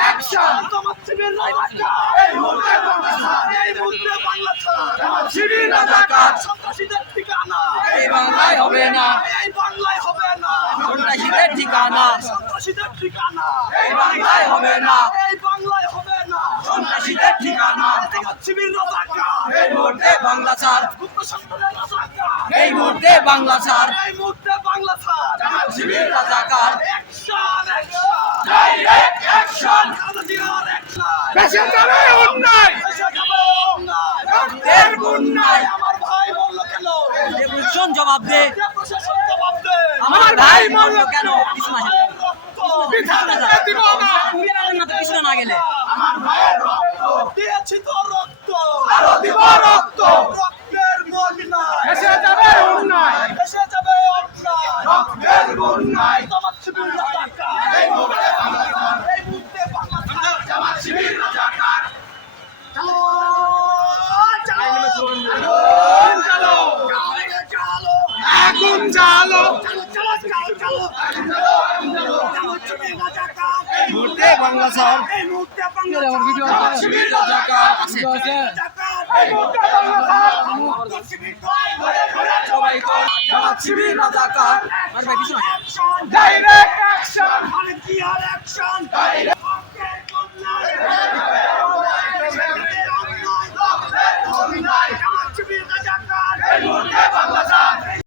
Action Jamaat Shibir রাজাকার এই মুহূর্তে বাংলা ছাড় এই মুহূর্তে বাংলা ছাড় জামাত শিবির রাজাকার সন্ত্রাসীদের ঠিকানা এই বাংলায় হবে না, এই বাংলায় হবে না সন্ত্রাসীদের ঠিকানা সন্ত্রাসীদের ঠিকানা এই বাংলায় হবে না, এই বাংলায় হবে না সন্ত্রাসীদের ঠিকানা জামাত শিবির রাজাকার এই মুহূর্তে বাংলা ছাড়, গুপ্ত সংগঠনের রাজাকার এই মুহূর্তে বাংলা ছাড়, এই মুহূর্তে বাংলা ছাড় জামাত শিবির রাজাকার action action direct action, Khaleda জিয়ার অ্যাকশন দেশে যাবে অন্যায়, দেশে যাবে অন্যায় রক্তের বন্যায় আমার ভাই বললো কেন প্রশাসন জবাব দে, যে প্রশাসন জবাব দে আমার ভাই মরলো কেন? কিছু না ভাইয়ের রক্ত বিধাতাকে দিব না, কিছু না গেলে আমার ভাইয়ের রক্ত দিয়েছি তো রক্ত আরো দিব রক্ত, রক্তের বন্যায় দেশে যাবে অন্যায়, দেশে যাবে অন্যায় রক্তের বন্যায়, জামাত শিবির রাজাকার এই মুহূর্তে বাংলা ছাড়, এই মুহূর্তে বাংলা ছাড় জামাত শিবির রাজাকার, চালো চালো আগুন জ্বালো, চালো আগুন জ্বালো, চালো চালো চালো চালো আগুন জ্বালো, আগুন জ্বালো, জামাত শিবির রাজাকার এই মুহূর্তে বাংলা ছাড়, এই মুহূর্তে বাংলা ছাড় জামাত শিবির রাজাকার, আছে রাজাকার এই মুহূর্তে বাংলা ছাড়, জামাত শিবির ঘরে ঘরে সবাই কর, জামাত শিবির রাজাকার, আর ভাই কিছু না অ্যাকশন ডাইরেক্ট অ্যাকশন, আরে কি আর অ্যাকশন ডাইরেক্ট